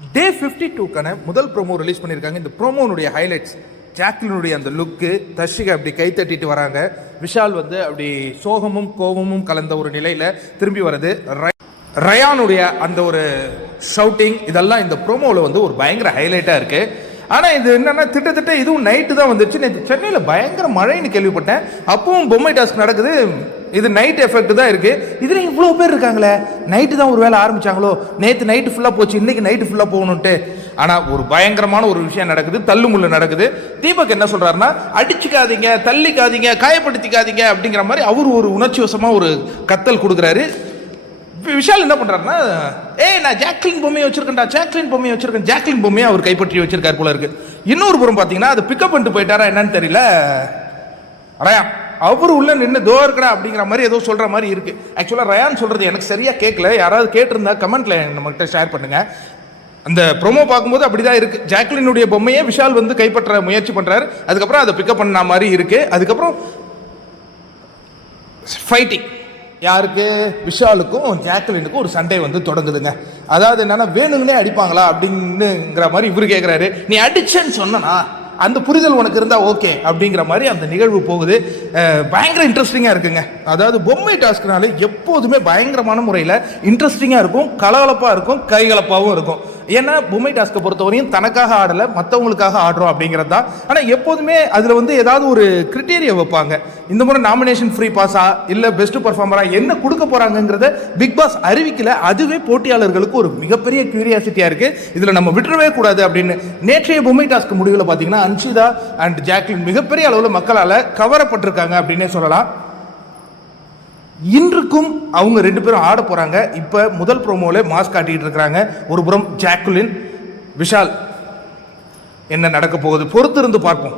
டே 52க்கான முதல் promo release பண்ணியிருக்காங்க. இந்த ப்ரோமோனுடைய ஹைலைட்ஸ் ஜாக்லினுடைய அந்த லுக்கு, தர்ஷிகா அப்படி கை தட்டிட்டு வராங்க, விஷால் வந்து அப்படி சோகமும் கோபமும் கலந்த ஒரு நிலையில் திரும்பி வர்றது, ரயானுடைய அந்த ஒரு ஷவுட்டிங், இதெல்லாம் இந்த ப்ரோமோவில் வந்து ஒரு பயங்கர ஹைலைட்டாக இருக்குது. ஆனால் இது என்னென்னா திட்டத்தட்ட இதுவும் நைட்டு தான் வந்துச்சு. நேற்று சென்னையில் பயங்கர மழைன்னு கேள்விப்பட்டேன். அப்பவும் பொம்மை டாஸ்க் நடக்குது. இது நைட் எஃபெக்ட் தான் இருக்குது. இதில் இவ்வளோ பேர் இருக்காங்களே, நைட்டு தான் ஒரு வேலை ஆரம்பித்தாங்களோ, நேற்று நைட்டு ஃபுல்லாக போச்சு, இன்றைக்கி நைட்டு ஃபுல்லாக போகணுன்ட்டு. ஆனால் ஒரு பயங்கரமான ஒரு விஷயம் நடக்குது, தள்ளுமுள்ளு நடக்குது. தீபக் என்ன சொல்கிறாருன்னா, அடிச்சுக்காதீங்க, தள்ளிக்காதீங்க, காயப்படுத்திக்காதீங்க அப்படிங்கிற மாதிரி அவர் ஒரு உணர்ச்சி வசமாக ஒரு கத்தல் கொடுக்குறாரு. விஷால் என்ன பண்றாருன்னா, நான் ஜாக்லின் பொம்மையை வச்சிருக்கேன்டா, ஜாக்லின் பொம்மையை வச்சிருக்கேன், ஜாக்லின் பொம்மையை அவர் கைப்பற்றி வச்சிருக்காரு போல இருக்கு. இன்னொரு புறம் பார்த்தீங்கன்னா அது பிக்கப் பண்ணிட்டு போயிட்டாரா என்னன்னு தெரியல, ரயான் அவரு உள்ள நின்று தோ இருக்கடா அப்படிங்கிற மாதிரி ஏதோ சொல்ற மாதிரி இருக்கு. ஆக்சுவலா ரயான் சொல்றது எனக்கு சரியா கேட்கல. யாராவது கேட்டிருந்தா கமெண்ட்ல நம்மகிட்ட ஷேர் பண்ணுங்க. அந்த ப்ரோமோ பார்க்கும்போது அப்படிதான் இருக்கு. ஜாக்லினுடைய பொம்மையை விஷால் வந்து கைப்பற்ற முயற்சி பண்றாரு, அதுக்கப்புறம் அதை பிக்கப் பண்ண மாதிரி இருக்கு. அதுக்கப்புறம் ஃபைட்டிங், யாருக்கு, விஷாலுக்கும் ஜாக்லினுக்கும் ஒரு சண்டை வந்து தொடங்குதுங்க. அதாவது என்னன்னா, வேணுங்கன்னே அடிப்பாங்களா அப்படிங்கிற மாதிரி இவரு கேட்குறாரு. நீ அடிச்சேன்னு சொன்னா அந்த புரிதல் உனக்கு இருந்தா ஓகே அப்படிங்கிற மாதிரி அந்த நிகழ்வு போகுது. பயங்கர இன்ட்ரெஸ்டிங்காக இருக்குங்க. அதாவது பொம்மை டாஸ்க்னாலே எப்போதுமே பயங்கரமான முறையில் இன்ட்ரெஸ்டிங்காக இருக்கும், கலகலப்பாக இருக்கும், கைகலப்பாகவும் இருக்கும். ஏன்னா பொம்மை டாஸ்க்கை பொறுத்தவரையும் தனக்காக ஆடலை, மற்றவங்களுக்காக ஆடுறோம் அப்படிங்கிறது தான். ஆனால் எப்போதுமே அதில் வந்து ஏதாவது ஒரு கிரிட்டீரியா வைப்பாங்க. இந்த முறை நாமினேஷன் ஃப்ரீ பாஸா இல்லை பெஸ்ட் பர்ஃபார்மரா என்ன கொடுக்க போறாங்கிறத பிக் பாஸ் அறிவிக்கல. அதுவே போட்டியாளர்களுக்கு ஒரு மிகப்பெரிய கியூரியாசிட்டியாக இருக்கு. இதில் நம்ம விட்டுறவே கூடாது அப்படின்னு. நேற்றைய பொம்மை டாஸ்க் முடிவில் பார்த்தீங்கன்னா அன்ஷிதா அண்ட் ஜாக்லின் மிகப்பெரிய அளவில் மக்களால் கவரப்பட்டிருக்காங்க அப்படின்னே சொல்லலாம். இன்றுக்கும் அவங்க ரெண்டு பேரும் ஆட போறாங்க. இப்ப முதல் ப்ரோமோல மாஸ்க் காட்டிட்டு இருக்காங்க. ஒரு புறம் ஜாக்லின், விஷால், என்ன நடக்க போகுது பொறுத்திருந்து பார்ப்போம்.